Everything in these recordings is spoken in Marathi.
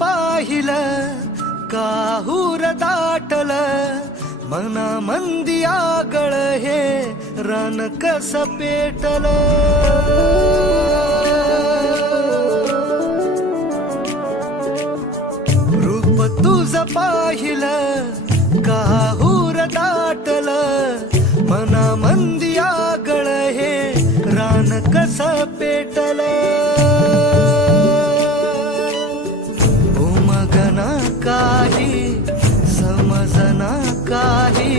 पाहिलं काहूर दाटल मना मंदी आगळ हे रान कस पेटल रूप तुझ पाहिलं काहूर दाटल मना मंदी आगळ हे रान कस पेटल उमगना काही समजना काही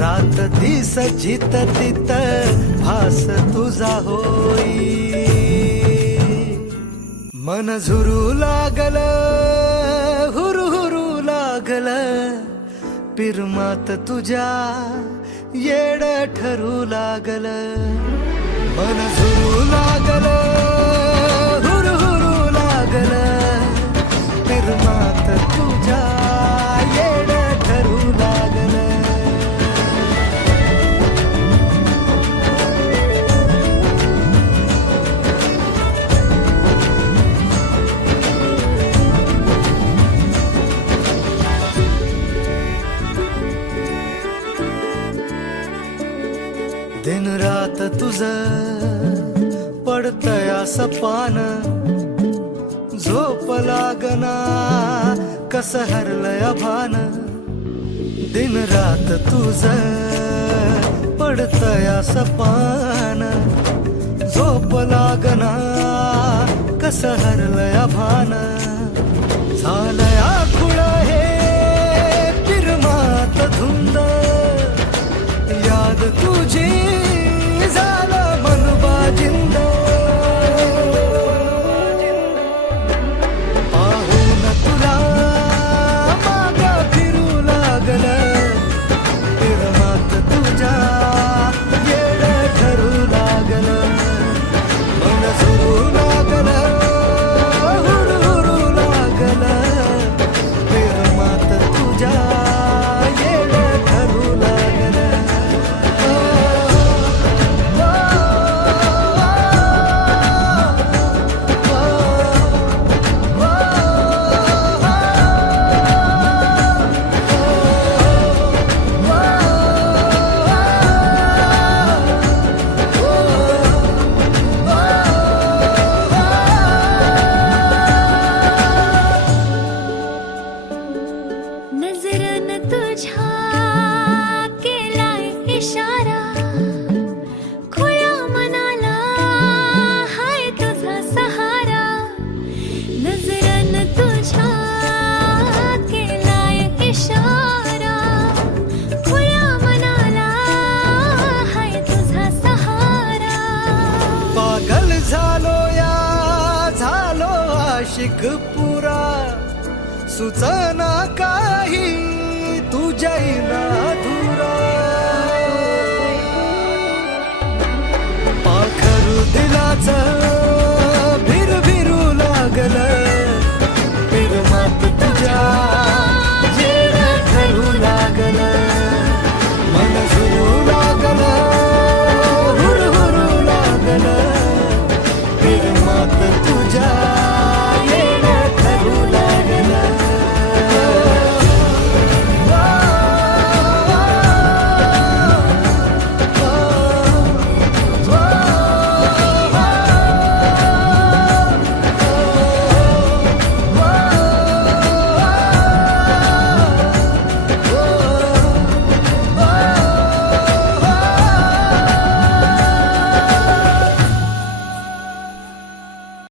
रात दिस जित तित भास तुझा होई मन झुरू लागल हुरू हुरू लागल पिरमात तुझ्या येड ठरू लागल मन झुरू लागल हुरू हुरू लागल पिरमात तुझ्या येड ठरू लागल दिन रात तुझ पडतया सपान झोप लागना कस हरलय भान दिन रात तुझ पडतया सपान झोप लागना कस हरलय भान झालया खुळ हे पिरमात धुंद याद तुझी झालं मन बाजिंद पाहून तुला माग फिरू लागल पिरमात तुझ्या येड ठरू लागल मन झुरू लागल हुरू हुरू लागल पिरमात तुझ्या येड ठरू लागल नजरन तुझ्या केलाय इशारा खुळ्या मनाला हाय तुझा सहारा नजरन तुझ्या केलाय इशारा खुळ्या मनाला हाय तुझा सहारा पागल झालो आशिक पुरा सुचना काही